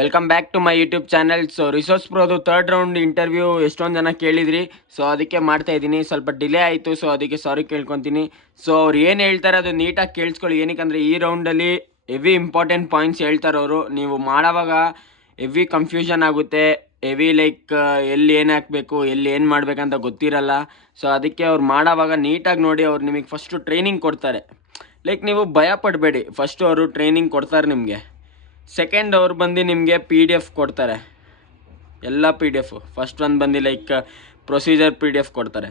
Welcome back to my YouTube channel. So resource ಪ್ರೋದು third round interview ಎಷ್ಟೊಂದು ಜನ ಕೇಳಿದ್ರಿ. ಸೊ ಅದಕ್ಕೆ ಮಾಡ್ತಾ ಇದ್ದೀನಿ. ಸ್ವಲ್ಪ ಡಿಲೇ ಆಯಿತು, ಸೊ ಅದಕ್ಕೆ ಸಾರಿ ಕೇಳ್ಕೊತೀನಿ. ಸೊ ಅವ್ರು ಏನು ಹೇಳ್ತಾರೆ ಅದು ನೀಟಾಗಿ ಕೇಳಿಸ್ಕೊಳ್ಳಿ. ಏನಕ್ಕೆ ಈ ರೌಂಡಲ್ಲಿ ಹೆವಿ ಇಂಪಾರ್ಟೆಂಟ್ ಪಾಯಿಂಟ್ಸ್ ಹೇಳ್ತಾರೆ ಅವರು. ನೀವು ಮಾಡೋವಾಗ ಹೆವಿ ಕನ್ಫ್ಯೂಷನ್ ಆಗುತ್ತೆ, ಹೆವಿ ಲೈಕ್ ಎಲ್ಲಿ ಏನು ಹಾಕಬೇಕು, ಎಲ್ಲಿ ಏನು ಮಾಡಬೇಕಂತ ಗೊತ್ತಿರಲ್ಲ. ಸೊ ಅದಕ್ಕೆ ಅವ್ರು ಮಾಡೋವಾಗ ನೀಟಾಗಿ ನೋಡಿ. ಅವ್ರು ನಿಮಗೆ ಫಸ್ಟು ಟ್ರೈನಿಂಗ್ ಕೊಡ್ತಾರೆ. ಲೈಕ್ ನೀವು ಭಯ ಪಡಬೇಡಿ, ಫಸ್ಟು ಅವರು ಟ್ರೈನಿಂಗ್ ಕೊಡ್ತಾರೆ ನಿಮಗೆ. ಸೆಕೆಂಡ್ ಅವ್ರು ಬಂದು ನಿಮಗೆ PDF ಕೊಡ್ತಾರೆ, ಎಲ್ಲ PDF. ಫಸ್ಟ್ ಒಂದು ಬಂದು ಲೈಕ್ ಪ್ರೊಸೀಜರ್ PDF ಕೊಡ್ತಾರೆ.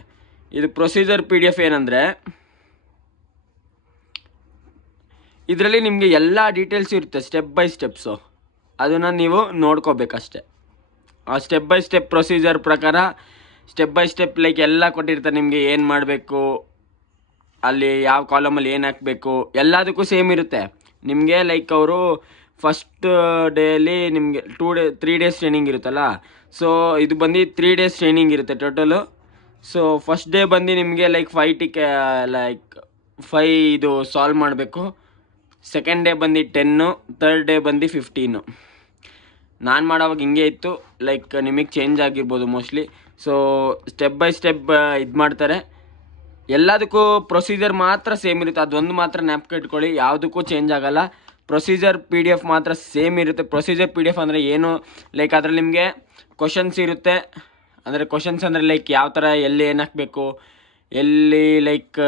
ಇದು ಪ್ರೊಸೀಜರ್ PDF ಏನಂದರೆ ಇದರಲ್ಲಿ ನಿಮಗೆ ಎಲ್ಲ ಡೀಟೇಲ್ಸ್ ಇರುತ್ತೆ, ಸ್ಟೆಪ್ ಬೈ ಸ್ಟೆಪ್ಸು. ಅದನ್ನು ನೀವು ನೋಡ್ಕೋಬೇಕಷ್ಟೆ. ಆ ಸ್ಟೆಪ್ ಬೈ ಸ್ಟೆಪ್ ಪ್ರೊಸೀಜರ್ ಪ್ರಕಾರ ಸ್ಟೆಪ್ ಬೈ ಸ್ಟೆಪ್ ಲೈಕ್ ಎಲ್ಲ ಕೊಟ್ಟಿರ್ತಾರೆ ನಿಮಗೆ. ಏನು ಮಾಡಬೇಕು, ಅಲ್ಲಿ ಯಾವ ಕಾಲಮಲ್ಲಿ ಏನು ಹಾಕಬೇಕು, ಎಲ್ಲದಕ್ಕೂ ಸೇಮ್ ಇರುತ್ತೆ ನಿಮಗೆ. ಲೈಕ್ ಅವರು ಫಸ್ಟ್ ಡೇಯಲ್ಲಿ ನಿಮಗೆ 3 ಡೇಸ್ ಟ್ರೈನಿಂಗ್ ಇರುತ್ತಲ್ಲ. ಸೊ ಇದು ಬಂದು 3 ಡೇಸ್ ಟ್ರೈನಿಂಗ್ ಇರುತ್ತೆ ಟೋಟಲು. ಸೊ ಫಸ್ಟ್ ಡೇ ಬಂದು ನಿಮಗೆ ಲೈಕ್ 5 ಇದು ಸಾಲ್ವ್ ಮಾಡಬೇಕು. ಸೆಕೆಂಡ್ ಡೇ ಬಂದು 10, ಥರ್ಡ್ ಡೇ ಬಂದು 15. ನಾನು ಮಾಡೋವಾಗ ಹಿಂಗೆ ಇತ್ತು, ಲೈಕ್ ನಿಮಗೆ ಚೇಂಜ್ ಆಗಿರ್ಬೋದು mostly. So step by step ಇದು ಮಾಡ್ತಾರೆ. ಎಲ್ಲದಕ್ಕೂ ಪ್ರೊಸೀಜರ್ ಮಾತ್ರ ಸೇಮ್ ಇರುತ್ತೆ, ಅದೊಂದು ಮಾತ್ರ ಜ್ಞಾಪಕ ಇಟ್ಕೊಳ್ಳಿ, ಯಾವುದಕ್ಕೂ ಚೇಂಜ್ ಆಗೋಲ್ಲ. ಪ್ರೊಸೀಜರ್ PDF ಮಾತ್ರ ಸೇಮ್ ಇರುತ್ತೆ. ಪ್ರೊಸೀಜರ್ PDF ಅಂದರೆ ಏನು, ಲೈಕ್ ಅದರಲ್ಲಿ ನಿಮಗೆ ಕ್ವಶನ್ಸ್ ಇರುತ್ತೆ. ಅಂದರೆ ಕ್ವಶನ್ಸ್ ಅಂದರೆ ಲೈಕ್ ಯಾವ ಥರ ಎಲ್ಲಿ ಏನು ಹಾಕಬೇಕು, ಎಲ್ಲಿ ಲೈಕ್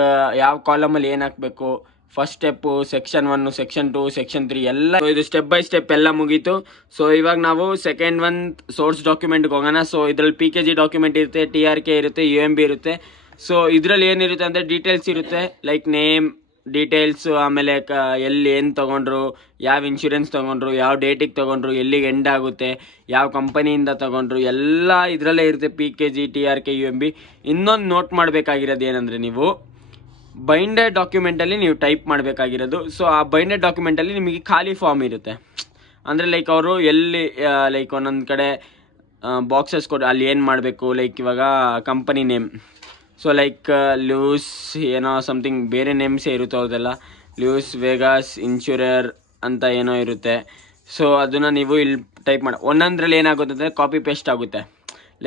ಯಾವ ಕಾಲಮಲ್ಲಿ ಏನು ಹಾಕಬೇಕು, first step, section 1, section 2, section 3 ಎಲ್ಲ. ಇದು ಸ್ಟೆಪ್ ಬೈ ಸ್ಟೆಪ್ ಎಲ್ಲ ಮುಗೀತು. ಸೊ ಇವಾಗ ನಾವು ಸೆಕೆಂಡ್ ಒನ್ ಸೋರ್ಸ್ ಡಾಕ್ಯುಮೆಂಟ್ಗೆ ಹೋಗೋಣ. ಸೊ ಇದರಲ್ಲಿ PKG ಡಾಕ್ಯುಮೆಂಟ್ ಇರುತ್ತೆ, TRK ಇರುತ್ತೆ, UMB ಇರುತ್ತೆ. ಸೊ ಇದರಲ್ಲಿ ಏನಿರುತ್ತೆ ಅಂದರೆ ಡೀಟೇಲ್ಸ್ ಇರುತ್ತೆ, ಲೈಕ್ ನೇಮ್ ಡೀಟೇಲ್ಸು, ಆಮೇಲೆ ಎಲ್ಲಿ ಏನು ತೊಗೊಂಡ್ರು, ಯಾವ ಇನ್ಶೂರೆನ್ಸ್ ತೊಗೊಂಡ್ರು, ಯಾವ ಡೇಟಿಗೆ ತೊಗೊಂಡ್ರು, ಎಲ್ಲಿಗೆ ಎಂಡ್ ಆಗುತ್ತೆ, ಯಾವ ಕಂಪನಿಯಿಂದ ತೊಗೊಂಡ್ರು, ಎಲ್ಲ ಇದರಲ್ಲೇ ಇರುತ್ತೆ. PKG, TRK, UMB. ಇನ್ನೊಂದು ನೋಟ್ ಮಾಡಬೇಕಾಗಿರೋದು ಏನಂದರೆ, ನೀವು ಬೈಂಡೆಡ್ ಡಾಕ್ಯುಮೆಂಟಲ್ಲಿ ನೀವು ಟೈಪ್ ಮಾಡಬೇಕಾಗಿರೋದು. ಸೊ ಆ ಬೈಂಡೆಡ್ ಡಾಕ್ಯುಮೆಂಟಲ್ಲಿ ನಿಮಗೆ ಖಾಲಿ ಫಾರ್ಮ್ ಇರುತ್ತೆ. ಅಂದರೆ ಲೈಕ್ ಅವರು ಎಲ್ಲಿ ಲೈಕ್ ಒಂದೊಂದು ಕಡೆ ಬಾಕ್ಸಸ್ ಕೊಟ್ಟು ಅಲ್ಲಿ ಏನು ಮಾಡಬೇಕು, ಲೈಕ್ ಇವಾಗ company name. So like loose ಏನೋ ಸಮಥಿಂಗ್ ಬೇರೆ ನೇಮ್ಸೇ ಇರುತ್ತೆ ಅವ್ರದ್ದೆಲ್ಲ, ಲೂಸ್ ವೇಗಾಸ್ ಇನ್ಶೂರರ್ ಅಂತ ಏನೋ ಇರುತ್ತೆ. ಸೊ ಅದನ್ನು ನೀವು ಇಲ್ಲಿ ಟೈಪ್ ಮಾಡಿ. ಒಂದೊಂದರಲ್ಲಿ ಏನಾಗುತ್ತೆ ಅಂದರೆ ಕಾಪಿ ಪೇಸ್ಟ್ ಆಗುತ್ತೆ.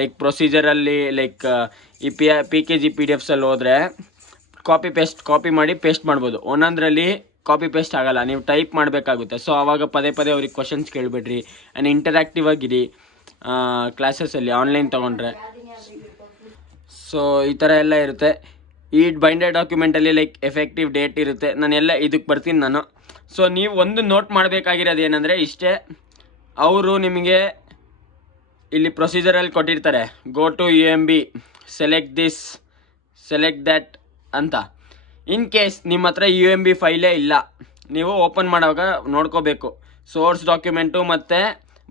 ಲೈಕ್ ಪ್ರೊಸೀಜರಲ್ಲಿ ಲೈಕ್ ಈ PKG PDFಸಲ್ಲಿ ಹೋದರೆ ಕಾಪಿ ಮಾಡಿ ಪೇಸ್ಟ್ ಮಾಡ್ಬೋದು. ಒಂದೊಂದರಲ್ಲಿ ಕಾಪಿ ಪೇಸ್ಟ್ ಆಗೋಲ್ಲ, ನೀವು ಟೈಪ್ ಮಾಡಬೇಕಾಗುತ್ತೆ. ಸೊ ಆವಾಗ ಪದೇ ಅವ್ರಿಗೆ ಕ್ವಶನ್ಸ್ ಕೇಳಬೇಡ್ರಿ. ಆ್ಯಂಡ್ ಇಂಟರಾಕ್ಟಿವ್ ಆಗಿರಿ ಕ್ಲಾಸಸ್ಸಲ್ಲಿ, ಆನ್ಲೈನ್ ತೊಗೊಂಡ್ರೆ. ಸೊ ಈ ಥರ ಎಲ್ಲ ಇರುತ್ತೆ. ಈ ಬೈಂಡೆಡ್ ಡಾಕ್ಯುಮೆಂಟಲ್ಲಿ ಲೈಕ್ ಎಫೆಕ್ಟಿವ್ ಡೇಟ್ ಇರುತ್ತೆ. ನಾನೆಲ್ಲ ಇದಕ್ಕೆ ಬರ್ತೀನಿ ನಾನು. ಸೊ ನೀವು ಒಂದು ನೋಟ್ ಮಾಡಬೇಕಾಗಿರೋದು ಏನಂದರೆ ಇಷ್ಟೇ, ಅವರು ನಿಮಗೆ ಇಲ್ಲಿ ಪ್ರೊಸೀಜರಲ್ಲಿ ಕೊಟ್ಟಿರ್ತಾರೆ, go to UMB, select this, select that ಅಂತ. ಇನ್ ಕೇಸ್ ನಿಮ್ಮ ಹತ್ರ UMB ಫೈಲೇ ಇಲ್ಲ, ನೀವು ಓಪನ್ ಮಾಡುವಾಗ ನೋಡ್ಕೋಬೇಕು, ಸೋರ್ಸ್ ಡಾಕ್ಯುಮೆಂಟು ಮತ್ತು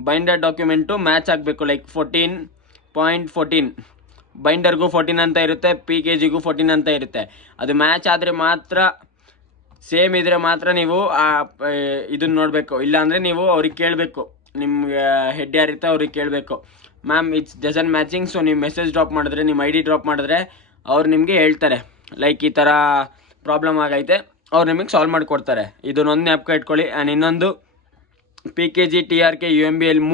ಬೈಂಡೆಡ್ ಡಾಕ್ಯುಮೆಂಟು ಮ್ಯಾಚ್ ಆಗಬೇಕು. ಲೈಕ್ 14.14 ಬೈಂಡರ್ಗೂ 14 ಅಂತ ಇರುತ್ತೆ, PKGಗೂ 14 ಅಂತ ಇರುತ್ತೆ. ಅದು ಮ್ಯಾಚ್ ಆದರೆ ಮಾತ್ರ, ಸೇಮ್ ಇದ್ದರೆ ಮಾತ್ರ ನೀವು ಇದನ್ನು ನೋಡಬೇಕು. ಇಲ್ಲಾಂದರೆ ನೀವು ಅವ್ರಿಗೆ ಕೇಳಬೇಕು, ನಿಮ್ಗೆ ಹೆಡ್ ಯಾರಿರುತ್ತೆ ಅವ್ರಿಗೆ ಕೇಳಬೇಕು, ma'am it's doesn't matching. So ನೀವು ಮೆಸೇಜ್ ಡ್ರಾಪ್ ಮಾಡಿದ್ರೆ, ನಿಮ್ಮ ID ಡ್ರಾಪ್ ಮಾಡಿದ್ರೆ ಅವ್ರು ನಿಮಗೆ ಹೇಳ್ತಾರೆ, ಲೈಕ್ ಈ ಥರ ಪ್ರಾಬ್ಲಮ್ ಆಗೈತೆ, ಅವ್ರು ನಿಮಗೆ ಸಾಲ್ವ್ ಮಾಡಿಕೊಡ್ತಾರೆ. ಇದನ್ನೊಂದು ಜ್ಞಾಪಕ ಇಟ್ಕೊಳ್ಳಿ. ಆ್ಯಂಡ್ ಇನ್ನೊಂದು PKG, TRK, UMB ಅಲ್ಲಿ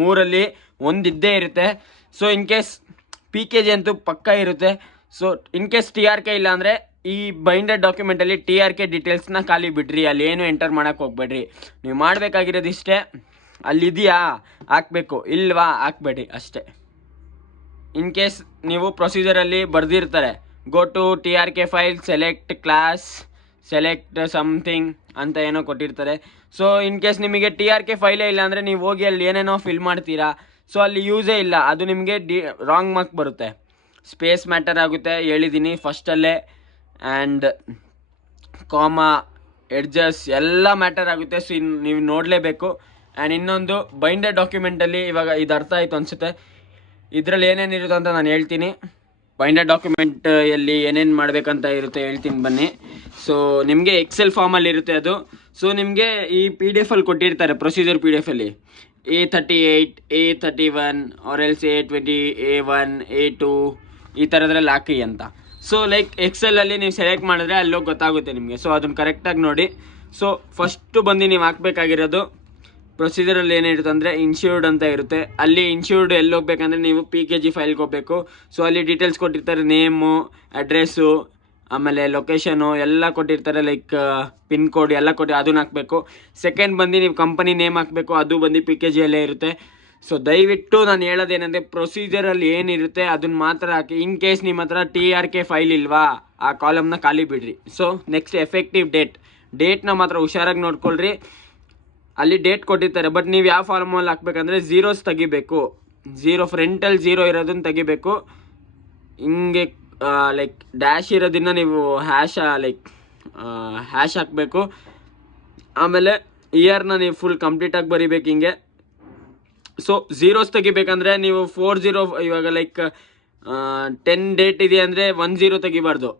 ಮೂರಲ್ಲಿ ಒಂದು ಇದ್ದೇ ಇರುತ್ತೆ. ಸೊ ಇನ್ ಕೇಸ್ PKG ಅಂತೂ ಪಕ್ಕ ಇರುತ್ತೆ. ಸೊ ಇನ್ ಕೇಸ್ TRK ಇಲ್ಲ ಅಂದರೆ ಈ ಬೈಂಡೆಡ್ ಡಾಕ್ಯುಮೆಂಟಲ್ಲಿ TRK ಡೀಟೇಲ್ಸ್ನ ಖಾಲಿ ಬಿಡ್ರಿ, ಅಲ್ಲಿ ಏನು ಎಂಟರ್ ಮಾಡೋಕ್ಕೆ ಹೋಗ್ಬೇಡ್ರಿ. ನೀವು ಮಾಡಬೇಕಾಗಿರೋದು ಇಷ್ಟೇ, ಅಲ್ಲಿದೆಯಾ ಹಾಕಬೇಕು, ಇಲ್ವಾ ಹಾಕ್ಬೇಡಿ ಅಷ್ಟೇ. ಇನ್ ಕೇಸ್ ನೀವು ಪ್ರೊಸೀಜರಲ್ಲಿ ಬರೆದಿರ್ತಾರೆ, go to TRK file, select class, select something ಅಂತ ಏನೋ ಕೊಟ್ಟಿರ್ತಾರೆ. ಸೊ ಇನ್ ಕೇಸ್ ನಿಮಗೆ TRK ಫೈಲೇ ಇಲ್ಲ ಅಂದರೆ ನೀವು ಹೋಗಿ ಅಲ್ಲಿ ಏನೇನೋ ಫಿಲ್ ಮಾಡ್ತೀರಾ. ಸೊ ಅಲ್ಲಿ ಯೂಸೇ ಇಲ್ಲ, ಅದು ನಿಮಗೆ ರಾಂಗ್ ಮಾರ್ಕ್ ಬರುತ್ತೆ. ಸ್ಪೇಸ್ ಮ್ಯಾಟರ್ ಆಗುತ್ತೆ, ಹೇಳಿದ್ದೀನಿ ಫಸ್ಟಲ್ಲೇ. ಆ್ಯಂಡ್ ಕಾಮಾ, ಎಡ್ಜಸ್ ಎಲ್ಲ ಮ್ಯಾಟರ್ ಆಗುತ್ತೆ. ಸೊ ನೀವು ನೋಡಲೇಬೇಕು. ಆ್ಯಂಡ್ ಇನ್ನೊಂದು ಬೈಂಡೆಡ್ ಡಾಕ್ಯುಮೆಂಟಲ್ಲಿ, ಇವಾಗ ಇದು ಅರ್ಥ ಆಯಿತು ಅನಿಸುತ್ತೆ, ಇದರಲ್ಲಿ ಏನೇನಿರುತ್ತೆ ಅಂತ ನಾನು ಹೇಳ್ತೀನಿ. ಬೈಂಡೆಡ್ ಡಾಕ್ಯುಮೆಂಟ್ ಎಲ್ಲಿ ಏನೇನು ಮಾಡಬೇಕಂತ ಇರುತ್ತೆ ಹೇಳ್ತೀನಿ ಬನ್ನಿ. ಸೊ ನಿಮಗೆ ಎಕ್ಸೆಲ್ ಫಾರ್ಮಲ್ಲಿ ಇರುತ್ತೆ ಅದು. ಸೊ ನಿಮಗೆ ಈ PDF ಕೊಟ್ಟಿರ್ತಾರೆ, procedure PDFಲ್ಲಿ A38, A31 R else A20, A1, A2 ಈ ಥರದ್ರಲ್ಲಿ ಹಾಕಿ ಅಂತ. ಸೊ ಲೈಕ್ ಎಕ್ಸೆಲಲ್ಲಿ ನೀವು ಸೆಲೆಕ್ಟ್ ಮಾಡಿದ್ರೆ ಅಲ್ಲೋಗಿ ಗೊತ್ತಾಗುತ್ತೆ ನಿಮಗೆ. ಸೊ ಅದನ್ನು ಕರೆಕ್ಟಾಗಿ ನೋಡಿ. ಸೊ ಫಸ್ಟು ಬಂದು ನೀವು ಹಾಕಬೇಕಾಗಿರೋದು ಪ್ರೊಸೀಜರಲ್ಲಿ ಏನಿರುತ್ತೆ ಅಂದರೆ ಇನ್ಶೂರ್ಡ್ ಅಂತ ಇರುತ್ತೆ. ಅಲ್ಲಿ ಇನ್ಶೂರ್ಡ್ ಎಲ್ಲಿ ಹೋಗ್ಬೇಕಂದ್ರೆ ನೀವು PKG ಫೈಲ್ಗೆ ಹೋಗಬೇಕು. ಸೊ ಅಲ್ಲಿ ಡೀಟೇಲ್ಸ್ ಕೊಟ್ಟಿರ್ತಾರೆ, ನೇಮು, ಅಡ್ರೆಸ್ಸು, ಆಮೇಲೆ ಲೊಕೇಶನು ಎಲ್ಲ ಕೊಟ್ಟಿರ್ತಾರೆ, ಲೈಕ್ ಪಿನ್ ಕೋಡ್ ಎಲ್ಲ ಕೊಟ್ಟು ಅದನ್ನ ಹಾಕಬೇಕು. ಸೆಕೆಂಡ್ ಬಂದು ನೀವು ಕಂಪನಿ ನೇಮ್ ಹಾಕಬೇಕು, ಅದು ಬಂದು PKGಯಲ್ಲೇ ಇರುತ್ತೆ. ಸೊ ದಯವಿಟ್ಟು ನಾನು ಹೇಳೋದೇನೆಂದರೆ ಪ್ರೊಸೀಜರಲ್ಲಿ ಏನಿರುತ್ತೆ ಅದನ್ನ ಮಾತ್ರ ಹಾಕಿ. ಇನ್ ಕೇಸ್ ನಿಮ್ಮ ಹತ್ರ TRK ಫೈಲ್ ಇಲ್ವಾ, ಆ ಕಾಲಮ್ನ ಖಾಲಿ ಬಿಡ್ರಿ. ಸೊ ನೆಕ್ಸ್ಟ್ ಎಫೆಕ್ಟಿವ್ ಡೇಟ್ನ ಮಾತ್ರ ಹುಷಾರಾಗಿ ನೋಡ್ಕೊಳ್ರಿ. ಅಲ್ಲಿ ಡೇಟ್ ಕೊಟ್ಟಿರ್ತಾರೆ, ಬಟ್ ನೀವು ಯಾವ ಫಾರ್ಮಲ್ಲಿ ಹಾಕ್ಬೇಕಂದ್ರೆ ಝೀರೋಸ್ ತೆಗಿಬೇಕು. ಫ್ರಂಟಲ್ಲಿ ಝೀರೋ ಇರೋದನ್ನ ತೆಗಿಬೇಕು. ಹಿಂಗೆ ಲೈಕ್ ಡ್ಯಾಶ್ ಇರೋದನ್ನ ನೀವು ಹ್ಯಾಶ್ ಹಾಕಬೇಕು. ಆಮೇಲೆ ಇಯರ್ನ ನೀವು ಫುಲ್ ಕಂಪ್ಲೀಟಾಗಿ ಬರಿಬೇಕು ಹಿಂಗೆ. ಸೊ ಝೀರೋಸ್ ತೆಗಿಬೇಕಂದ್ರೆ ನೀವು 40 ಇವಾಗ ಲೈಕ್ 10 ಡೇಟ್ ಇದೆ ಅಂದರೆ 10 ತೆಗಿಬಾರ್ದು.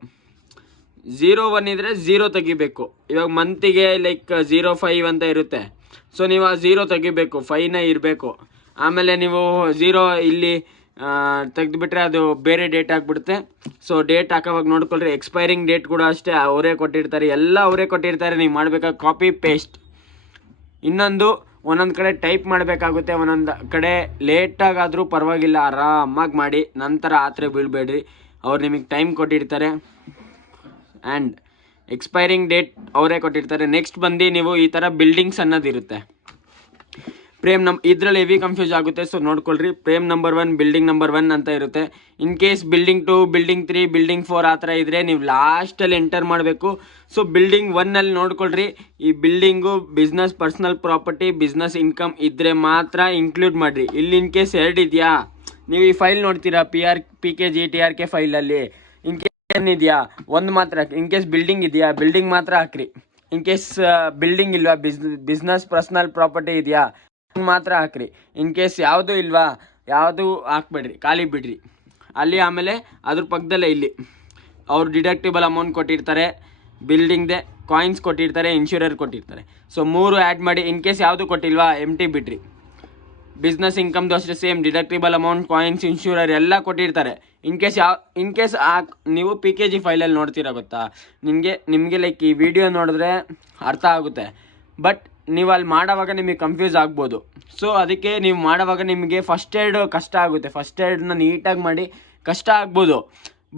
01 ಇದ್ರೆ 0 ತೆಗಿಬೇಕು. ಇವಾಗ ಮಂತಿಗೆ ಲೈಕ್ 05 ಅಂತ ಇರುತ್ತೆ. ಸೊ ನೀವು ಆ 0 ತೆಗಿಬೇಕು, 5ನ ಇರಬೇಕು. ಆಮೇಲೆ ನೀವು 0 ಇಲ್ಲಿ ತೆಗೆದುಬಿಟ್ರೆ ಅದು ಬೇರೆ ಡೇಟ್ ಆಗಿಬಿಡುತ್ತೆ. ಸೊ ಡೇಟ್ ಹಾಕೋವಾಗ ನೋಡ್ಕೊಳ್ರಿ. ಎಕ್ಸ್ಪೈರಿಂಗ್ ಡೇಟ್ ಕೂಡ ಅಷ್ಟೇ ಅವರೇ ಕೊಟ್ಟಿರ್ತಾರೆ, ಎಲ್ಲ ಅವರೇ ಕೊಟ್ಟಿರ್ತಾರೆ. ನೀವು ಮಾಡಬೇಕಾದ ಕಾಪಿ ಪೇಸ್ಟ್. ಇನ್ನೊಂದು, ಒಂದೊಂದು ಕಡೆ ಟೈಪ್ ಮಾಡಬೇಕಾಗುತ್ತೆ, ಒಂದೊಂದು ಕಡೆ ಲೇಟಾಗಾದರೂ ಪರವಾಗಿಲ್ಲ, ಆರಾಮಾಗಿ ಮಾಡಿ. ನಂತರ ಆತ್ರೆ ಬೀಳಬೇಡ್ರಿ, ಅವ್ರು ನಿಮಗೆ ಟೈಮ್ ಕೊಟ್ಟಿರ್ತಾರೆ. ಆ್ಯಂಡ್ ಎಕ್ಸ್ಪೈರಿಂಗ್ ಡೇಟ್ ಅವರೇ ಕೊಟ್ಟಿರ್ತಾರೆ. ನೆಕ್ಸ್ಟ್ ಬಂದು ನೀವು ಈ ಥರ ಬಿಲ್ಡಿಂಗ್ಸ್ ಅನ್ನೋದಿರುತ್ತೆ. ಇದರಲ್ಲಿ ಹೆವಿ ಕನ್ಫ್ಯೂಸ್ ಆಗುತ್ತೆ. ಸೊ ನೋಡ್ಕೊಳ್ರಿ. ಪ್ರೇಮ್ ನಂಬರ್ 1, ಬಿಲ್ಡಿಂಗ್ ನಂಬರ್ 1 ಅಂತ ಇರುತ್ತೆ. In case building 2, building 3, building 4 ಆ ಥರ ಇದ್ದರೆ ನೀವು ಲಾಸ್ಟಲ್ಲಿ ಎಂಟರ್ ಮಾಡಬೇಕು. ಸೊ ಬಿಲ್ಡಿಂಗ್ 1ನಲ್ಲಿ ನೋಡ್ಕೊಳ್ರಿ. ಈ building business personal property, business income ಇದ್ದರೆ ಮಾತ್ರ ಇನ್ಕ್ಲೂಡ್ ಮಾಡಿರಿ. ಇಲ್ಲಿ ಇನ್ ಕೇಸ್ 2 ಇದೆಯಾ, ನೀವು ಈ ಫೈಲ್ ನೋಡ್ತೀರಾ PKG TRK ಫೈಲಲ್ಲಿ. ಇನ್ ಕೇಸ್ ಏನಿದೆಯಾ, ಒಂದು ಮಾತ್ರ ಹಾಕಿ. ಇನ್ ಕೇಸ್ ಬಿಲ್ಡಿಂಗ್ ಇದೆಯಾ, ಬಿಲ್ಡಿಂಗ್ ಮಾತ್ರ ಹಾಕ್ರಿ. ಇನ್ ಕೇಸ್ ಬಿಲ್ಡಿಂಗ್ ಇಲ್ವಾ, ಬಿಸ್ನೆಸ್ ಪರ್ಸ್ನಲ್ ಪ್ರಾಪರ್ಟಿ ಇದೆಯಾ, ಮಾತ್ರ ಹಾಕ್ರಿ. ಇನ್ ಕೇಸ್ ಯಾವುದು ಇಲ್ವಾ, ಯಾವುದು ಹಾಕ್ಬೇಡ್ರಿ, ಖಾಲಿ ಬಿಡ್ರಿ ಅಲ್ಲಿ. ಆಮೇಲೆ ಅದ್ರ ಪಕ್ಕದಲ್ಲೇ ಇಲ್ಲಿ ಅವ್ರು ಡಿಡಕ್ಟಿಬಲ್ ಅಮೌಂಟ್ ಕೊಟ್ಟಿರ್ತಾರೆ, ಬಿಲ್ಡಿಂಗ್ದೆ ಕಾಯಿನ್ಸ್ ಕೊಟ್ಟಿರ್ತಾರೆ, ಇನ್ಶೂರರ್ ಕೊಟ್ಟಿರ್ತಾರೆ. ಸೊ 3 ಆ್ಯಡ್ ಮಾಡಿ. ಇನ್ ಕೇಸ್ ಯಾವುದು ಕೊಟ್ಟಿಲ್ವಾ, ಎಂಟಿ ಬಿಡ್ರಿ. ಬಿಸ್ನೆಸ್ ಇನ್ಕಮ್ದು ಅಷ್ಟೇ ಸೇಮ್, ಡಿಡಕ್ಟಿಬಲ್ ಅಮೌಂಟ್, ಕಾಯಿನ್ಸ್, ಇನ್ಶೂರರ್ ಎಲ್ಲ ಕೊಟ್ಟಿರ್ತಾರೆ. ಇನ್ ಕೇಸ್ ನೀವು PKG ಫೈಲಲ್ಲಿ ನೋಡ್ತೀರಾ ಗೊತ್ತಾ, ನಿಮಗೆ ಲೈಕ್ ಈ ವಿಡಿಯೋ ನೋಡಿದ್ರೆ ಅರ್ಥ ಆಗುತ್ತೆ. ಬಟ್ ನೀವು ಅಲ್ಲಿ ಮಾಡೋವಾಗ ನಿಮಗೆ ಕನ್ಫ್ಯೂಸ್ ಆಗ್ಬೋದು. ಸೊ ಅದಕ್ಕೆ ನೀವು ಮಾಡೋವಾಗ ನಿಮಗೆ ಫಸ್ಟ್ ಏಡ್ ಕಷ್ಟ ಆಗುತ್ತೆ. ಫಸ್ಟ್ ಏಡ್ನ ನೀಟಾಗಿ ಮಾಡಿ, ಕಷ್ಟ ಆಗ್ಬೋದು.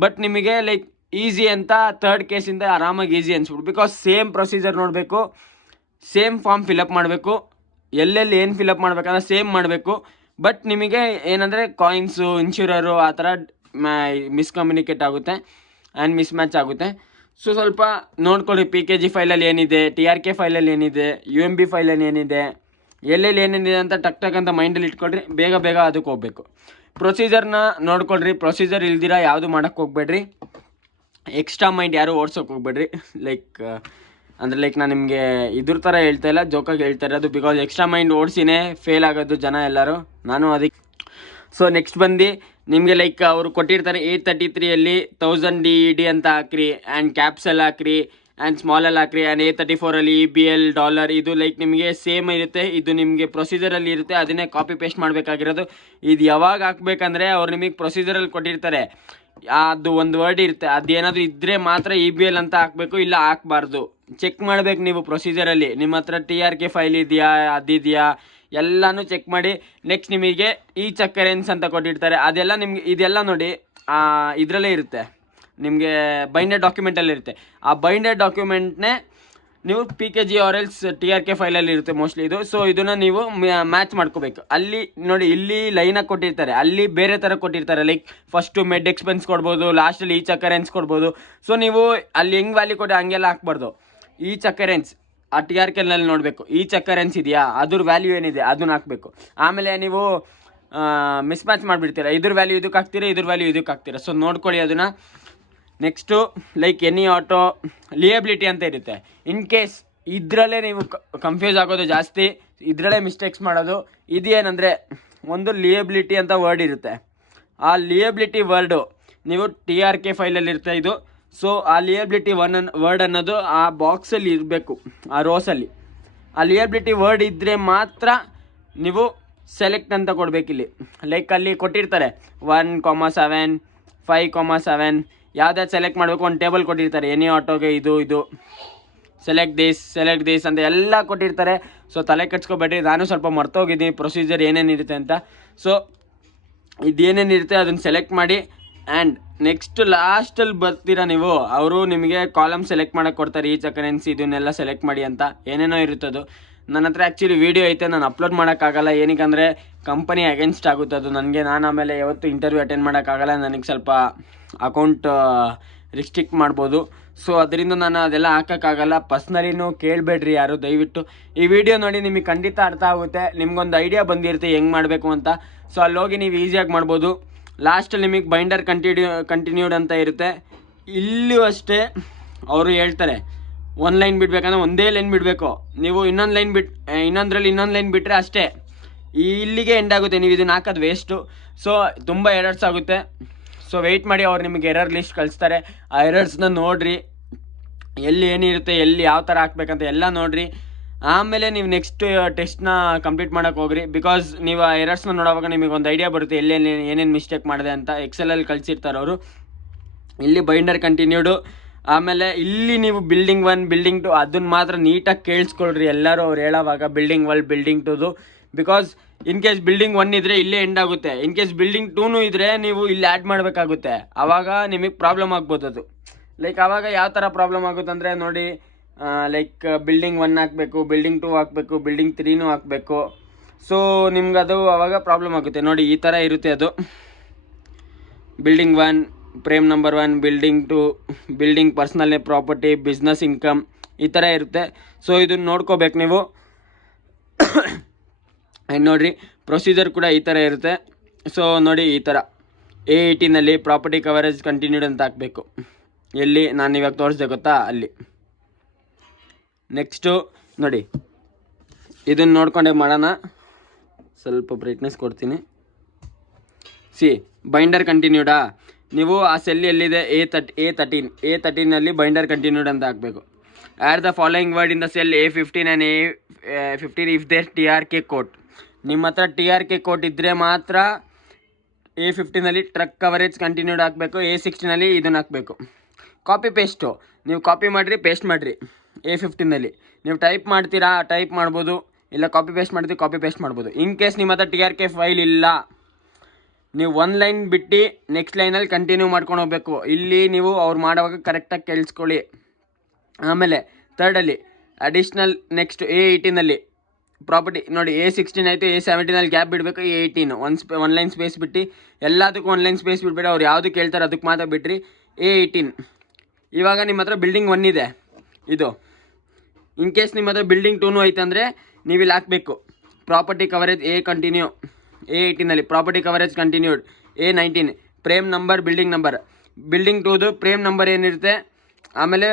ಬಟ್ ನಿಮಗೆ ಲೈಕ್ ಈಸಿ ಅಂತ ಥರ್ಡ್ ಕೇಸಿಂದ ಆರಾಮಾಗಿ ಈಸಿ ಅನ್ಸ್ಬಿಡು. ಬಿಕಾಸ್ ಸೇಮ್ ಪ್ರೊಸೀಜರ್ ನೋಡಬೇಕು, ಸೇಮ್ ಫಾರ್ಮ್ ಫಿಲಪ್ ಮಾಡಬೇಕು, ಎಲ್ಲೆಲ್ಲಿ ಏನು ಫಿಲಪ್ ಮಾಡ್ಬೇಕಂದ್ರೆ ಸೇಮ್ ಮಾಡಬೇಕು. ಬಟ್ ನಿಮಗೆ ಏನಂದರೆ ಕಾಯಿನ್ಸು, ಇನ್ಶೂರರು ಆ ಥರ ಮಿಸ್ಕಮ್ಯುನಿಕೇಟ್ ಆಗುತ್ತೆ ಆ್ಯಂಡ್ ಮಿಸ್ ಮ್ಯಾಚ್ ಆಗುತ್ತೆ. ಸೊ ಸ್ವಲ್ಪ ನೋಡ್ಕೊಳ್ಳಿ. PKG ಫೈಲಲ್ಲಿ ಏನಿದೆ, TRK ಫೈಲಲ್ಲಿ ಏನಿದೆ, UMB ಫೈಲಲ್ಲಿ ಏನಿದೆ, ಎಲ್ಲೆಲ್ಲಿ ಏನೇನಿದೆ ಅಂತ ಟಕ್ ಅಂತ ಮೈಂಡಲ್ಲಿ ಇಟ್ಕೊಳ್ರಿ. ಬೇಗ ಅದಕ್ಕೆ ಹೋಗಬೇಕು. ಪ್ರೊಸೀಜರ್ನ ನೋಡ್ಕೊಳ್ರಿ. ಪ್ರೊಸೀಜರ್ ಇಲ್ದಿರ ಯಾವುದು ಮಾಡೋಕ್ಕೆ ಹೋಗ್ಬೇಡ್ರಿ. ಎಕ್ಸ್ಟ್ರಾ ಮೈಂಡ್ ಯಾರು ಓಡ್ಸೋಕೆ ಹೋಗ್ಬೇಡ್ರಿ. ಲೈಕ್ ನಾನು ನಿಮಗೆ ಇದ್ರ ಥರ ಹೇಳ್ತಾ ಇಲ್ಲ, ಜೋಕಾಗಿ ಹೇಳ್ತಾ ಇರೋದು. ಬಿಕಾಸ್ ಎಕ್ಸ್ಟ್ರಾ ಮೈಂಡ್ ಓಡಿಸಿನೇ ಫೇಲ್ ಆಗೋದು ಜನ ಎಲ್ಲರೂ, ನಾನು ಅದಕ್ಕೆ. ಸೊ ನೆಕ್ಸ್ಟ್ ಬಂದು ನಿಮಗೆ ಲೈಕ್ ಅವರು ಕೊಟ್ಟಿರ್ತಾರೆ 833ಯಲ್ಲಿ 1000 DED ಅಂತ ಹಾಕ್ರಿ, ಆ್ಯಂಡ್ ಕ್ಯಾಪ್ಸಲ್ಲಿ ಹಾಕ್ರಿ, ಆ್ಯಂಡ್ ಸ್ಮಾಲಲ್ಲಿ ಹಾಕ್ರಿ, ಆ್ಯಂಡ್ 834ಅಲ್ಲಿ EBL $. ಇದು ಲೈಕ್ ನಿಮಗೆ ಸೇಮ್ ಇರುತ್ತೆ. ಇದು ನಿಮಗೆ ಪ್ರೊಸೀಜರಲ್ಲಿ ಇರುತ್ತೆ, ಅದನ್ನೇ ಕಾಪಿ ಪೇಸ್ಟ್ ಮಾಡಬೇಕಾಗಿರೋದು. ಇದು ಯಾವಾಗ ಹಾಕ್ಬೇಕಂದ್ರೆ ಅವ್ರು ನಿಮಗೆ ಪ್ರೊಸೀಜರಲ್ಲಿ ಕೊಟ್ಟಿರ್ತಾರೆ, ಅದು ಒಂದು ವರ್ಡ್ ಇರುತ್ತೆ, ಅದೇನಾದರೂ ಇದ್ದರೆ ಮಾತ್ರ EBL ಅಂತ ಹಾಕಬೇಕು, ಇಲ್ಲ ಹಾಕ್ಬಾರ್ದು. ಚೆಕ್ ಮಾಡಬೇಕು ನೀವು ಪ್ರೊಸೀಜರಲ್ಲಿ, ನಿಮ್ಮ ಹತ್ರ TRK ಫೈಲ್ ಇದೆಯಾ, ಅದಿದೆಯಾ ಎಲ್ಲನೂ ಚೆಕ್ ಮಾಡಿ. ನೆಕ್ಸ್ಟ್ ನಿಮಗೆ ಕರೆನ್ಸ್ ಅಂತ ಕೊಟ್ಟಿರ್ತಾರೆ, ಅದೆಲ್ಲ ನಿಮಗೆ ಇದೆಲ್ಲ ನೋಡಿ ಇದರಲ್ಲೇ ಇರುತ್ತೆ, ನಿಮಗೆ ಬೈಂಡೆಡ್ ಡಾಕ್ಯುಮೆಂಟಲ್ಲಿ ಇರುತ್ತೆ. ಆ ಬೈಂಡೆಡ್ ಡಾಕ್ಯುಮೆಂಟ್ನೇ ನೀವು PKG ಆರ್ ಎಲ್ಸ್ TRK ಫೈಲಲ್ಲಿ ಇರುತ್ತೆ ಮೋಸ್ಟ್ಲಿ ಇದು. ಸೊ ಇದನ್ನು ನೀವು ಮ್ಯಾಚ್ ಮಾಡ್ಕೋಬೇಕು. ಅಲ್ಲಿ ನೋಡಿ, ಇಲ್ಲಿ ಲೈನಾಗಿ ಕೊಟ್ಟಿರ್ತಾರೆ, ಅಲ್ಲಿ ಬೇರೆ ಥರ ಕೊಟ್ಟಿರ್ತಾರೆ. ಲೈಕ್ ಫಸ್ಟು ಮೆಡ್ ಎಕ್ಸ್ಪೆನ್ಸ್ ಕೊಡ್ಬೋದು, ಲಾಸ್ಟಲ್ಲಿ ಕರೆನ್ಸ್ ಕೊಡ್ಬೋದು. ಸೊ ನೀವು ಅಲ್ಲಿ ಹೆಂಗೆ ವ್ಯಾಲ್ಯೂ ಕೊಟ್ಟು ಹಂಗೆಲ್ಲ ಹಾಕ್ಬಾರ್ದು. ಕರೆನ್ಸ್ ಆ TRKನಲ್ಲಿ ನೋಡಬೇಕು, ಕರೆನ್ಸ್ ಇದೆಯಾ, ಅದ್ರ ವ್ಯಾಲ್ಯೂ ಏನಿದೆ ಅದನ್ನ ಹಾಕಬೇಕು. ಆಮೇಲೆ ನೀವು ಮಿಸ್ ಮ್ಯಾಚ್ ಮಾಡಿಬಿಡ್ತೀರಾ, ಇದ್ರ ವ್ಯಾಲ್ಯೂ ಇದಕ್ಕೆ ಹಾಕ್ತೀರಾ, ಇದ್ರ ವ್ಯಾಲ್ಯೂ ಇದಕ್ಕೆ ಹಾಕ್ತೀರಾ. ಸೊ ನೋಡ್ಕೊಳ್ಳಿ ಅದನ್ನು. Next like any auto liability ಅಂತ ಇರುತ್ತೆ. ಇನ್ ಕೇಸ್ ಇದರಲ್ಲೇ ನೀವು ಕನ್ಫ್ಯೂಸ್ ಆಗೋದು ಜಾಸ್ತಿ, ಇದರಲ್ಲೇ ಮಿಸ್ಟೇಕ್ಸ್ ಮಾಡೋದು. ಇದೇನೆಂದರೆ ಒಂದು ಲಿಯಬಿಲಿಟಿ ಅಂತ ವರ್ಡ್ ಇರುತ್ತೆ. ಆ ಲಿಯಬಿಲಿಟಿ ವರ್ಡು ನೀವು TRK ಫೈಲಲ್ಲಿ ಇರುತ್ತೆ ಇದು. ಸೊ ಆ ಲಿಯಬಿಲಿಟಿ ವರ್ಡ್ ಅನ್ನೋದು ಆ ಬಾಕ್ಸಲ್ಲಿ ಇರಬೇಕು, ಆ ರೋಸಲ್ಲಿ. ಆ ಲಿಯಬಿಲಿಟಿ ವರ್ಡ್ ಇದ್ದರೆ ಮಾತ್ರ ನೀವು ಸೆಲೆಕ್ಟ್ ಅಂತ ಕೊಡಬೇಕಿಲ್ಲಿ. ಲೈಕ್ ಅಲ್ಲಿ ಕೊಟ್ಟಿರ್ತಾರೆ 1,7, 5,7 ಯಾವ್ದಾದ್ರು ಸೆಲೆಕ್ಟ್ ಮಾಡಬೇಕು. ಒಂದು ಟೇಬಲ್ ಕೊಟ್ಟಿರ್ತಾರೆ ಎನಿ ಆಟೋಗೆ ಇದು. ಸೆಲೆಕ್ಟ್ ದಿಸ್ ಅಂತ ಎಲ್ಲ ಕೊಟ್ಟಿರ್ತಾರೆ. ಸೊ ತಲೆ ಕೆಡ್ಸ್ಕೊಬೇಡ್ರಿ, ನಾನು ಸ್ವಲ್ಪ ಮರ್ತೋಗಿದ್ದೀನಿ ಪ್ರೊಸೀಜರ್ ಏನೇನಿರುತ್ತೆ ಅಂತ. ಸೊ ಇದೇನೇನಿರುತ್ತೆ ಅದನ್ನು ಸೆಲೆಕ್ಟ್ ಮಾಡಿ. ಆ್ಯಂಡ್ ನೆಕ್ಸ್ಟ್ ಲಾಸ್ಟಲ್ಲಿ ಬರ್ತೀರಾ ನೀವು, ಅವರು ನಿಮಗೆ ಕಾಲಮ್ ಸೆಲೆಕ್ಟ್ ಮಾಡೋಕ್ಕೆ ಕೊಡ್ತಾರೆ, ಈಚ್ ಕರೆನ್ಸಿ ಇದನ್ನೆಲ್ಲ ಸೆಲೆಕ್ಟ್ ಮಾಡಿ ಅಂತ ಏನೇನೋ ಇರುತ್ತದು. ನನ್ನ ಹತ್ರ ಆ್ಯಕ್ಚುಲಿ ವೀಡಿಯೋ ಐತೆ, ನಾನು ಅಪ್ಲೋಡ್ ಮಾಡೋಕ್ಕಾಗಲ್ಲ. ಏನಕ್ಕಂದರೆ ಕಂಪನಿ ಅಗೇನ್ಸ್ಟ್ ಆಗುತ್ತೆ ಅದು ನನಗೆ. ನಾನು ಆಮೇಲೆ ಯಾವತ್ತು ಇಂಟರ್ವ್ಯೂ ಅಟೆಂಡ್ ಮಾಡೋಕ್ಕಾಗಲ್ಲ, ನನಗೆ ಸ್ವಲ್ಪ ಅಕೌಂಟ್ ರಿಸ್ಟ್ರಿಕ್ಟ್ ಮಾಡ್ಬೋದು. ಸೊ ಅದರಿಂದ ನಾನು ಅದೆಲ್ಲ ಹಾಕೋಕ್ಕಾಗಲ್ಲ. ಪರ್ಸ್ನಲಿನೂ ಕೇಳಬೇಡ್ರಿ ಯಾರು ದಯವಿಟ್ಟು. ಈ ವಿಡಿಯೋ ನೋಡಿ ನಿಮಗೆ ಖಂಡಿತ ಅರ್ಥ ಆಗುತ್ತೆ, ನಿಮ್ಗೊಂದು ಐಡಿಯಾ ಬಂದಿರುತ್ತೆ ಹೆಂಗೆ ಮಾಡಬೇಕು ಅಂತ. ಸೊ ಅಲ್ಲಿ ಹೋಗಿ ನೀವು ಈಸಿಯಾಗಿ ಮಾಡ್ಬೋದು. ಲಾಸ್ಟಲ್ಲಿ ನಿಮಗೆ ಬೈಂಡರ್ ಕಂಟಿನ್ಯೂಡ್ ಅಂತ ಇರುತ್ತೆ. ಇಲ್ಲೂ ಅಷ್ಟೇ ಅವರು ಹೇಳ್ತಾರೆ ಒಂದು ಲೈನ್ ಬಿಡಬೇಕಂದ್ರೆ ಒಂದೇ ಲೈನ್ ಬಿಡಬೇಕು. ನೀವು ಇನ್ನೊಂದು ಲೈನ್ ಬಿಟ್ಟರೆ ಅಷ್ಟೇ ಇಲ್ಲಿಗೆ ಎಂಡ್ ಆಗುತ್ತೆ. ನೀವು ಇದನ್ನು ಹಾಕೋದು ವೇಸ್ಟು. ಸೊ ತುಂಬ ಎರರ್ಸ್ ಆಗುತ್ತೆ. ಸೊ ವೆಯ್ಟ್ ಮಾಡಿ, ಅವ್ರು ನಿಮಗೆ ಎರರ್ ಲಿಸ್ಟ್ ಕಳಿಸ್ತಾರೆ. ಆ ಎರರ್ಸ್ನ ನೋಡಿರಿ, ಎಲ್ಲಿ ಏನಿರುತ್ತೆ, ಎಲ್ಲಿ ಯಾವ ಥರ ಹಾಕ್ಬೇಕಂತ ಎಲ್ಲ ನೋಡಿರಿ. ಆಮೇಲೆ ನೀವು ನೆಕ್ಸ್ಟ್ ಟೆಸ್ಟ್ನ ಕಂಪ್ಲೀಟ್ ಮಾಡೋಕ್ಕೆ ಹೋಗ್ರಿ. ಬಿಕಾಸ್ ನೀವು ಆ ಎರರ್ಸ್ನ ನೋಡೋವಾಗ ನಿಮಗೆ ಒಂದು ಐಡಿಯಾ ಬರುತ್ತೆ ಎಲ್ಲೆಲ್ಲಿ ಏನೇನು ಮಿಸ್ಟೇಕ್ ಮಾಡಿದೆ ಅಂತ. ಎಕ್ಸೆಲಲ್ಲಿ ಕಳಿಸಿರ್ತಾರೆ ಅವರು. ಇಲ್ಲಿ ಬೈಂಡರ್ ಕಂಟಿನ್ಯೂಡು, ಆಮೇಲೆ ಇಲ್ಲಿ ನೀವು ಬಿಲ್ಡಿಂಗ್ 1 ಬಿಲ್ಡಿಂಗ್ 2 ಅದನ್ನು ಮಾತ್ರ ನೀಟಾಗಿ ಕೇಳಿಸ್ಕೊಳ್ರಿ ಎಲ್ಲರೂ ಅವ್ರು ಹೇಳೋವಾಗ. ಬಿಲ್ಡಿಂಗ್ 1 ಬಿಲ್ಡಿಂಗ್ 2ದು. ಬಿಕಾಸ್ ಇನ್ ಕೇಸ್ ಬಿಲ್ಡಿಂಗ್ 1 ಇದ್ದರೆ ಇಲ್ಲೇ ಎಂಡ್ ಆಗುತ್ತೆ. ಇನ್ ಕೇಸ್ ಬಿಲ್ಡಿಂಗ್ 2ನೂ ಇದ್ದರೆ ನೀವು ಇಲ್ಲಿ ಆ್ಯಡ್ ಮಾಡಬೇಕಾಗುತ್ತೆ. ಆವಾಗ ನಿಮಗೆ ಪ್ರಾಬ್ಲಮ್ ಆಗ್ಬೋದು ಅದು. ಲೈಕ್ ಆವಾಗ ಯಾವ ಥರ ಪ್ರಾಬ್ಲಮ್ ಆಗುತ್ತೆ ಅಂದರೆ ನೋಡಿ, ಲೈಕ್ ಬಿಲ್ಡಿಂಗ್ 1 ಹಾಕಬೇಕು, ಬಿಲ್ಡಿಂಗ್ 2 ಹಾಕಬೇಕು, ಬಿಲ್ಡಿಂಗ್ 3ನೂ ಹಾಕಬೇಕು. ಸೊ ನಿಮ್ಗದು ಆವಾಗ ಪ್ರಾಬ್ಲಮ್ ಆಗುತ್ತೆ. ನೋಡಿ ಈ ಥರ ಇರುತ್ತೆ ಅದು. Building 1 frame number 1, building 2 building personal property, business income, ಈ ಥರ ಇರುತ್ತೆ. ಸೊ ಇದನ್ನು ನೋಡ್ಕೋಬೇಕು ನೀವು. ಆ್ಯಂಡ್ ನೋಡಿರಿ ಪ್ರೊಸೀಜರ್ ಕೂಡ ಈ ಥರ ಇರುತ್ತೆ. ಸೊ ನೋಡಿ ಈ ಥರ A18ನಲ್ಲಿ ಪ್ರಾಪರ್ಟಿ ಕವರೇಜ್ ಕಂಟಿನ್ಯೂಡ್ ಅಂತ ಹಾಕಬೇಕು. ಎಲ್ಲಿ ನಾನು ಇವಾಗ ತೋರಿಸ್ದೆ ಗೊತ್ತಾ, ಅಲ್ಲಿ. ನೆಕ್ಸ್ಟು ನೋಡಿ ಇದನ್ನು ನೋಡ್ಕೊಂಡೆ ಮಾಡೋಣ. ಸ್ವಲ್ಪ ಬ್ರೈಟ್ನೆಸ್ ಕೊಡ್ತೀನಿ. ಬೈಂಡರ್ ಕಂಟಿನ್ಯೂಡಾ, ನೀವು ಆ ಸೆಲ್ ಎಲ್ಲಿದೆ A13ನಲ್ಲಿ ಬೈಂಡರ್ ಕಂಟಿನ್ಯೂಡ್ ಅಂತ ಹಾಕಬೇಕು. Add the following word in the cell A15 and A15 if there TRK code. ನಿಮ್ಮ ಹತ್ರ TRK ಕೋಡ್ ಇದ್ದರೆ ಮಾತ್ರ A15ನಲ್ಲಿ ಟ್ರಕ್ ಕವರೇಜ್ ಕಂಟಿನ್ಯೂಡ್ ಹಾಕಬೇಕು. A16ನಲ್ಲಿ ಇದನ್ನು ಹಾಕಬೇಕು. ಕಾಪಿ ಪೇಸ್ಟು ನೀವು ಕಾಪಿ ಮಾಡಿರಿ, ಪೇಸ್ಟ್ ಮಾಡಿರಿ. A15ನಲ್ಲಿ ನೀವು ಟೈಪ್ ಮಾಡ್ತೀರಾ, ಟೈಪ್ ಮಾಡ್ಬೋದು. ಇಲ್ಲ ಕಾಪಿ ಪೇಸ್ಟ್ ಮಾಡ್ತೀವಿ, ಕಾಪಿ ಪೇಸ್ಟ್ ಮಾಡ್ಬೋದು. ಇನ್ ಕೇಸ್ ನಿಮ್ಮ ಹತ್ರ TRK ಫೈಲ್ ಇಲ್ಲ, ನೀವು ಒಂದು ಲೈನ್ ಬಿಟ್ಟು ನೆಕ್ಸ್ಟ್ ಲೈನಲ್ಲಿ ಕಂಟಿನ್ಯೂ ಮಾಡ್ಕೊಂಡು ಹೋಗಬೇಕು. ಇಲ್ಲಿ ನೀವು ಅವ್ರು ಮಾಡುವಾಗ ಕರೆಕ್ಟಾಗಿ ಕೇಳಿಸ್ಕೊಳ್ಳಿ. ಆಮೇಲೆ ಥರ್ಡಲ್ಲಿ ಅಡಿಷ್ನಲ್ ನೆಕ್ಸ್ಟ್ A18ನಲ್ಲಿ ಪ್ರಾಪರ್ಟಿ ನೋಡಿ, A16 ಆಯಿತು, A17ನಲ್ಲಿ ಗ್ಯಾಪ್ ಬಿಡಬೇಕು. A18 ಒನ್ ಲೈನ್ ಸ್ಪೇಸ್ ಬಿಟ್ಟು ಎಲ್ಲದಕ್ಕೂ ಒನ್ ಲೈನ್ ಸ್ಪೇಸ್ ಬಿಟ್ಬಿಟ್ಟು ಅವ್ರು ಯಾವುದು ಕೇಳ್ತಾರೆ ಅದಕ್ಕೆ ಮಾತ್ರ ಬಿಟ್ರಿ. A18 ಇವಾಗ ನಿಮ್ಮ ಹತ್ರ ಬಿಲ್ಡಿಂಗ್ 1 ಇದೆ ಇದು. ಇನ್ ಕೇಸ್ ನಿಮ್ಮ ಹತ್ರ ಬಿಲ್ಡಿಂಗ್ 2ನೂ ಐತಂದರೆ ನೀವು ಇಲ್ಲಿ ಹಾಕಬೇಕು ಪ್ರಾಪರ್ಟಿ ಕವರೇಜ್ ಕಂಟಿನ್ಯೂ. A18ನಲ್ಲಿ property coverage continued. A19 frame number, building number. Building 2ದು ಫ್ರೇಮ್ ನಂಬರ್ ಏನಿರುತ್ತೆ, ಆಮೇಲೆ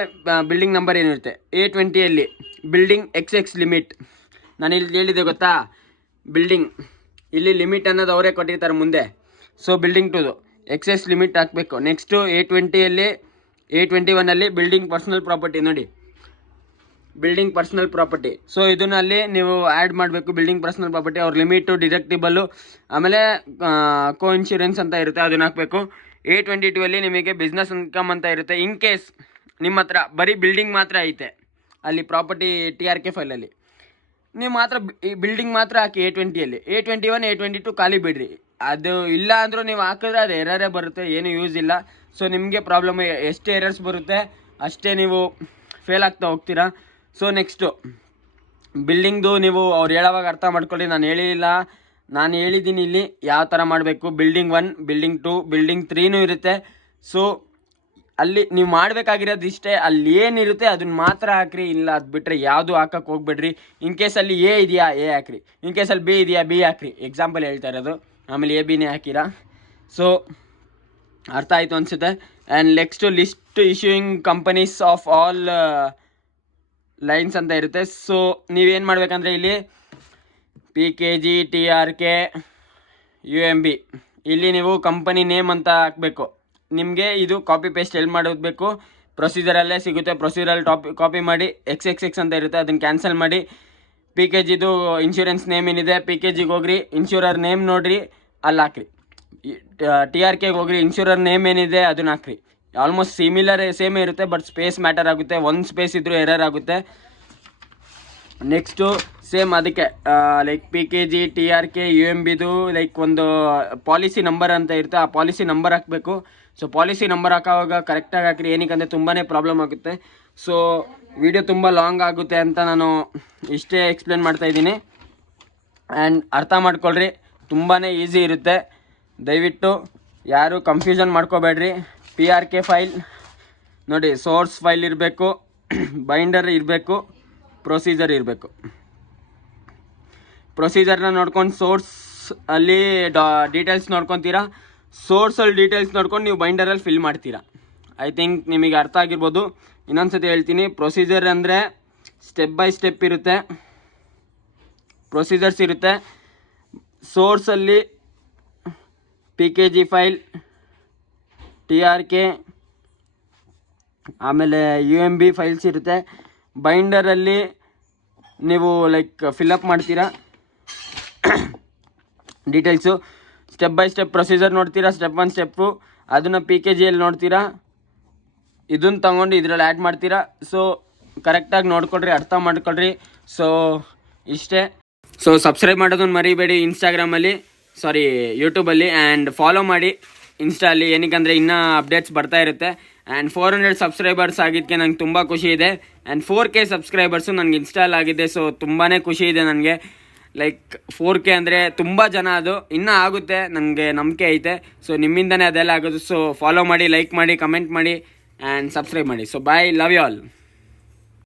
ಬಿಲ್ಡಿಂಗ್ ನಂಬರ್ ಏನಿರುತ್ತೆ. A20ಯಲ್ಲಿ ಬಿಲ್ಡಿಂಗ್ XX ಲಿಮಿಟ್. ನಾನು ಇಲ್ಲಿ ಹೇಳಿದೆ ಗೊತ್ತಾ, ಬಿಲ್ಡಿಂಗ್ ಇಲ್ಲಿ ಲಿಮಿಟ್ ಅನ್ನೋದು ಅವರೇ ಕೊಟ್ಟಿರ್ತಾರೆ ಮುಂದೆ. ಸೊ ಬಿಲ್ಡಿಂಗ್ 2ದು XS ಲಿಮಿಟ್ ಹಾಕಬೇಕು. ನೆಕ್ಸ್ಟು A21ನಲ್ಲಿ ಬಿಲ್ಡಿಂಗ್ ಪರ್ಸ್ನಲ್ ಪ್ರಾಪರ್ಟಿ ನೋಡಿ, ಬಿಲ್ಡಿಂಗ್ ಪರ್ಸ್ನಲ್ ಪ್ರಾಪರ್ಟಿ. ಸೊ ಇದನ್ನಲ್ಲಿ ನೀವು ಆ್ಯಡ್ ಮಾಡಬೇಕು ಬಿಲ್ಡಿಂಗ್ ಪರ್ಸ್ನಲ್ ಪ್ರಾಪರ್ಟಿ. ಅವ್ರ ಲಿಮಿಟು, ಡಿಡಕ್ಟಿಬಲ್ಲು, ಆಮೇಲೆ ಕೋ ಇನ್ಶೂರೆನ್ಸ್ ಅಂತ ಇರುತ್ತೆ, ಅದನ್ನು ಹಾಕಬೇಕು. A22ಅಲ್ಲಿ ನಿಮಗೆ ಬಿಸ್ನೆಸ್ ಇನ್ಕಮ್ ಅಂತ ಇರುತ್ತೆ. ಇನ್ ಕೇಸ್ ನಿಮ್ಮ ಹತ್ರ ಬರೀ ಬಿಲ್ಡಿಂಗ್ ಮಾತ್ರ ಐತೆ ಅಲ್ಲಿ ಪ್ರಾಪರ್ಟಿ TRK ಫೈಲಲ್ಲಿ, ನೀವು ಮಾತ್ರ ಈ ಬಿಲ್ಡಿಂಗ್ ಮಾತ್ರ ಹಾಕಿ. A20ಯಲ್ಲಿ A21 A22 ಖಾಲಿ ಬಿಡ್ರಿ. ಅದು ಇಲ್ಲ ಅಂದರೂ ನೀವು ಹಾಕಿದ್ರೆ ಅದು ಎರರೇ ಬರುತ್ತೆ, ಏನು ಯೂಸ್ ಇಲ್ಲ. ಸೊ ನಿಮಗೆ ಪ್ರಾಬ್ಲಮ್ ಎಷ್ಟು ಎರರ್ಸ್ ಬರುತ್ತೆ ಅಷ್ಟೇ ನೀವು ಫೇಲ್ ಆಗ್ತಾ ಹೋಗ್ತೀರಾ. ಸೊ ನೆಕ್ಸ್ಟು ಬಿಲ್ಡಿಂಗ್ದು ನೀವು ಅವ್ರು ಹೇಳೋವಾಗ ಅರ್ಥ ಮಾಡ್ಕೊಳ್ಳಿ. ನಾನು ಹೇಳಿದ್ದೀನಿ ಇಲ್ಲಿ ಯಾವ ಥರ ಮಾಡಬೇಕು. ಬಿಲ್ಡಿಂಗ್ 1, ಬಿಲ್ಡಿಂಗ್ 2, ಬಿಲ್ಡಿಂಗ್ 3ನೂ ಇರುತ್ತೆ. ಸೊ ಅಲ್ಲಿ ನೀವು ಮಾಡಬೇಕಾಗಿರೋದು ಇಷ್ಟೇ, ಅಲ್ಲಿ ಏನಿರುತ್ತೆ ಅದನ್ನ ಮಾತ್ರ ಹಾಕ್ರಿ. ಇಲ್ಲ ಅದು ಬಿಟ್ಟರೆ ಯಾವುದು ಹಾಕಕ್ಕೆ ಹೋಗ್ಬೇಡ್ರಿ. ಇನ್ ಕೇಸಲ್ಲಿ A ಇದೆಯಾ A ಹಾಕ್ರಿ, ಇನ್ ಕೇಸಲ್ಲಿ B ಇದೆಯಾ B ಹಾಕ್ರಿ. ಎಕ್ಸಾಂಪಲ್ ಹೇಳ್ತಾ ಇರೋದು, ಆಮೇಲೆ ABನೇ ಹಾಕಿರಾ. ಸೊ ಅರ್ಥ ಆಯಿತು ಅನಿಸುತ್ತೆ. And next list issuing companies of all lines ಅಂತ ಇರುತ್ತೆ. ಸೊ ನೀವೇನು ಮಾಡಬೇಕಂದ್ರೆ ಇಲ್ಲಿ PKG, TRK, UMB ಇಲ್ಲಿ ನೀವು ಕಂಪನಿ ನೇಮ್ ಅಂತ ಹಾಕಬೇಕು. ನಿಮಗೆ ಇದು ಕಾಪಿ ಪೇಸ್ಟ್ ಎಲ್ಲಿ ಮಾಡಬೇಕು, ಪ್ರೊಸೀಜರಲ್ಲೇ ಸಿಗುತ್ತೆ. ಪ್ರೊಸೀಜರಲ್ಲಿ ಕಾಪಿ ಮಾಡಿ XXX ಅಂತ ಇರುತ್ತೆ, ಅದನ್ನು ಕ್ಯಾನ್ಸಲ್ ಮಾಡಿ. PKGದು ಇನ್ಶೂರೆನ್ಸ್ ನೇಮ್ ಏನಿದೆ PKGಗೆ ಹೋಗ್ರಿ, ಇನ್ಶೂರರ್ ನೇಮ್ ನೋಡಿರಿ, ಅಲ್ಲಿ ಹಾಕ್ರಿ. TRKಗೆ ಹೋಗ್ರಿ, ಇನ್ಶೂರರ್ ನೇಮ್ ಏನಿದೆ ಅದನ್ನು ಹಾಕ್ರಿ. ಆಲ್ಮೋಸ್ಟ್ ಸೇಮೇ ಇರುತ್ತೆ, ಬಟ್ ಸ್ಪೇಸ್ ಮ್ಯಾಟರ್ ಆಗುತ್ತೆ. ಒಂದು ಸ್ಪೇಸ್ ಇದ್ರೂ ಎರರ್ ಆಗುತ್ತೆ. ನೆಕ್ಸ್ಟು ಸೇಮ್ ಅದಕ್ಕೆ ಲೈಕ್ PKG TRK UMBದು ಲೈಕ್ ಒಂದು ಪಾಲಿಸಿ ನಂಬರ್ ಅಂತ ಇರುತ್ತೆ, ಆ ಪಾಲಿಸಿ ನಂಬರ್ ಹಾಕಬೇಕು. ಸೊ ಪಾಲಿಸಿ ನಂಬರ್ ಹಾಕೋವಾಗ ಕರೆಕ್ಟಾಗಿ ಹಾಕಿರಿ, ಏನಕ್ಕೆ ತುಂಬಾ ಪ್ರಾಬ್ಲಮ್ ಆಗುತ್ತೆ. ಸೊ ವಿಡಿಯೋ ತುಂಬ ಲಾಂಗ್ ಆಗುತ್ತೆ ಅಂತ ನಾನು ಇಷ್ಟೇ ಎಕ್ಸ್ಪ್ಲೇನ್ ಮಾಡ್ತಾಯಿದ್ದೀನಿ. ಆ್ಯಂಡ್ ಅರ್ಥ ಮಾಡ್ಕೊಳ್ರಿ, ತುಂಬಾ ಈಸಿ ಇರುತ್ತೆ. ದಯವಿಟ್ಟು ಯಾರು ಕನ್ಫ್ಯೂಷನ್ ಮಾಡ್ಕೋಬೇಡ್ರಿ. PRK ಫೈಲ್ ನೋಡಿ, ಸೋರ್ಸ್ ಫೈಲ್ ಇರಬೇಕು, ಬೈಂಡರ್ ಇರಬೇಕು, ಪ್ರೊಸೀಜರ್ ಇರಬೇಕು. ಪ್ರೊಸೀಜರ್ನ ನೋಡ್ಕೊಂಡು ಸೋರ್ಸ್ ಅಲ್ಲಿ ಡೀಟೇಲ್ಸ್ ನೋಡ್ಕೊತೀರಾ, ಸೋರ್ಸಲ್ಲಿ ಡೀಟೇಲ್ಸ್ ನೋಡ್ಕೊಂಡು ನೀವು ಬೈಂಡರಲ್ಲಿ ಫಿಲ್ ಮಾಡ್ತೀರಾ. ಐ ಥಿಂಕ್ ನಿಮಗೆ ಅರ್ಥ ಆಗಿರ್ಬೋದು. ಇನ್ನೊಂದು ಸತಿ ಹೇಳ್ತೀನಿ, ಪ್ರೊಸೀಜರ್ ಅಂದರೆ ಸ್ಟೆಪ್ ಬೈ ಸ್ಟೆಪ್ ಇರುತ್ತೆ, ಪ್ರೊಸೀಜರ್ಸ್ ಇರುತ್ತೆ. ಸೋರ್ಸಲ್ಲಿ PKG ಫೈಲ್, TRK, ಆಮೇಲೆ UMB ಫೈಲ್ಸ್ ಇರುತ್ತೆ. ಬೈಂಡರಲ್ಲಿ ನೀವು ಲೈಕ್ ಫಿಲಪ್ ಮಾಡ್ತೀರಾ details. Step by step procedure ನೋಡ್ತೀರಾ, ಸ್ಟೆಪ್ 1 ಸ್ಟೆಪ್ಪು, ಅದನ್ನು PKGಯಲ್ಲಿ ನೋಡ್ತೀರಾ, ಇದನ್ನು ತಗೊಂಡು ಇದರಲ್ಲಿ ಆ್ಯಡ್ ಮಾಡ್ತೀರಾ. ಸೊ ಕರೆಕ್ಟಾಗಿ ನೋಡ್ಕೊಳ್ರಿ, ಅರ್ಥ ಮಾಡ್ಕೊಳ್ರಿ. ಸೊ ಇಷ್ಟೇ. ಸೊ ಸಬ್ಸ್ಕ್ರೈಬ್ ಮಾಡೋದನ್ನು ಮರಿಬೇಡಿ ಇನ್ಸ್ಟಾಗ್ರಾಮಲ್ಲಿ, ಯೂಟ್ಯೂಬಲ್ಲಿ, ಆ್ಯಂಡ್ ಫಾಲೋ ಮಾಡಿ ಇನ್ಸ್ಟಾಲ್ಲಿ, ಏನಕ್ಕಂದರೆ ಇನ್ನೂ ಅಪ್ಡೇಟ್ಸ್ ಬರ್ತಾ ಇರುತ್ತೆ. ಆ್ಯಂಡ್ 400 ಸಬ್ಸ್ಕ್ರೈಬರ್ಸ್ ಆಗಿದ್ದಕ್ಕೆ ನಂಗೆ ತುಂಬ ಖುಷಿ ಇದೆ. ಆ್ಯಂಡ್ 4K ಸಬ್ಸ್ಕ್ರೈಬರ್ಸು ನನಗೆ ಇನ್ಸ್ಟಾಲ್ ಆಗಿದೆ. ಸೊ ತುಂಬಾ ಖುಷಿ ಇದೆ ನನಗೆ. ಲೈಕ್ 4K ಅಂದರೆ ತುಂಬ ಜನ, ಅದು ಇನ್ನೂ ಆಗುತ್ತೆ, ನನಗೆ ನಂಬಿಕೆ ಐತೆ. ಸೊ ನಿಮ್ಮಿಂದನೇ ಅದೆಲ್ಲ ಆಗೋದು. ಸೊ ಫಾಲೋ ಮಾಡಿ, ಲೈಕ್ ಮಾಡಿ, ಕಮೆಂಟ್ ಮಾಡಿ, ಆ್ಯಂಡ್ ಸಬ್ಸ್ಕ್ರೈಬ್ ಮಾಡಿ. So bye, love you all.